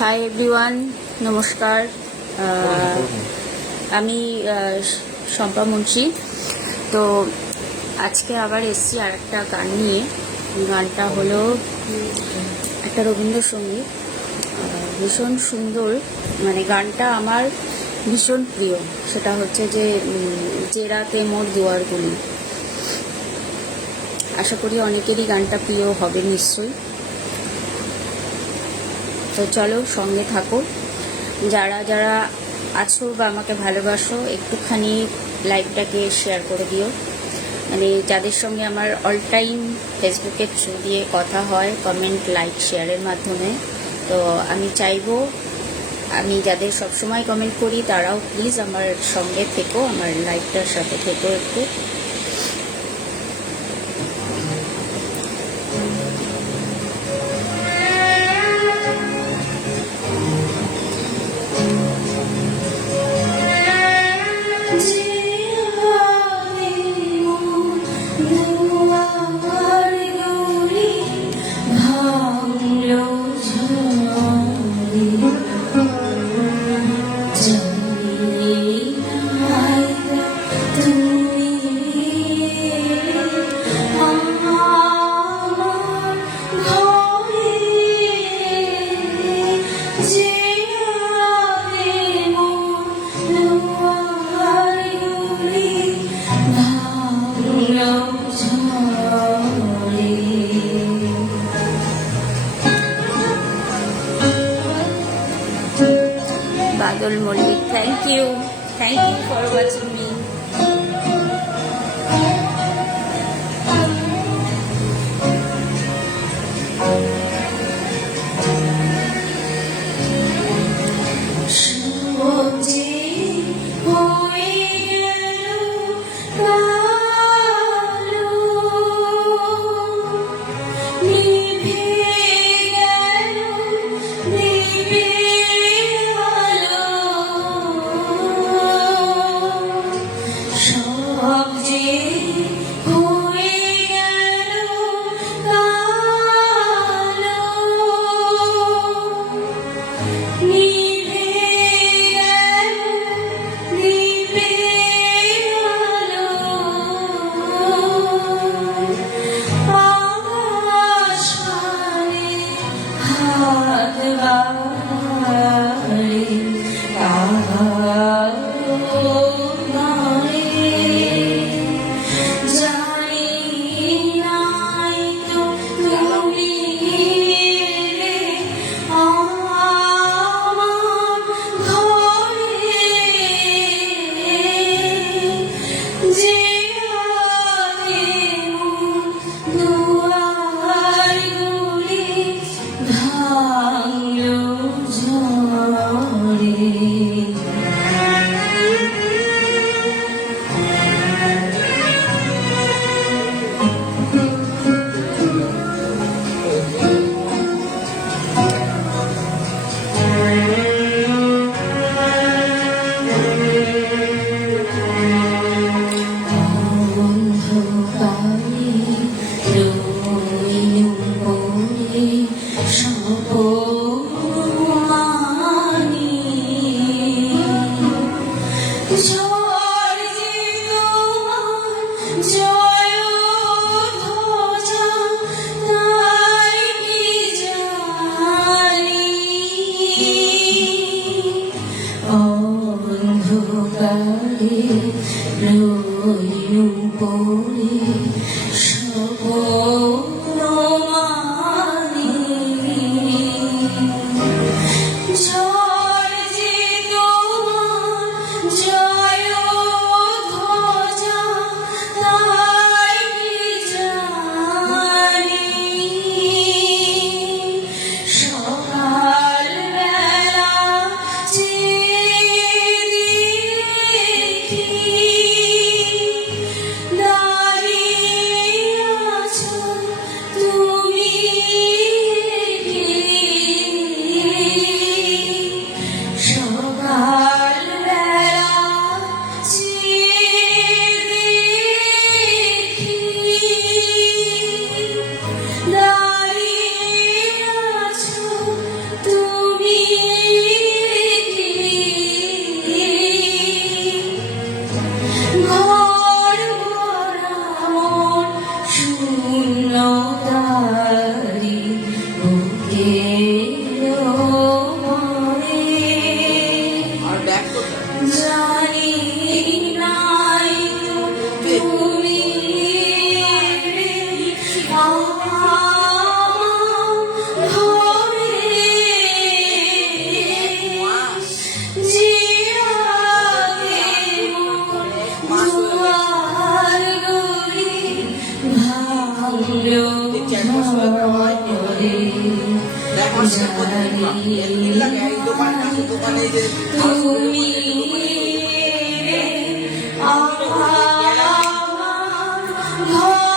Hi everyone, নমস্কার। আমি শম্পা মুন্সি। তো আজকে আবার এসছি আর একটা গান নিয়ে। গানটা হলো একটা রবীন্দ্রসঙ্গীত, ভীষণ সুন্দর। মানে গানটা আমার ভীষণ প্রিয়। সেটা হচ্ছে যে রাতে মোর দুয়ারগুলি। আশা করি অনেকেরই গানটা প্রিয় হবে নিশ্চয়ই। তো চলো, সঙ্গে থাকো। যারা যারা আছো বা আমাকে ভালোবাসো, একটুখানি লাইভটাকে শেয়ার করে দিও। মানে যাদের সঙ্গে আমার অল টাইম ফেসবুকের থ্রু দিয়ে কথা হয়, কমেন্ট, লাইক, শেয়ারের মাধ্যমে। তো আমি চাইবো আমি যাদের সবসময় কমেন্ট করি তারাও প্লিজ আমার সঙ্গে থেকো, আমার লাইভটার সাথে থেকো একটু। Badal Mollik, thank you for watching me. Dari জানি নাই তুমি আমার ঘরে যে আগে দুয়ারগুলি ভাঙলো তুমি আমার ঘরে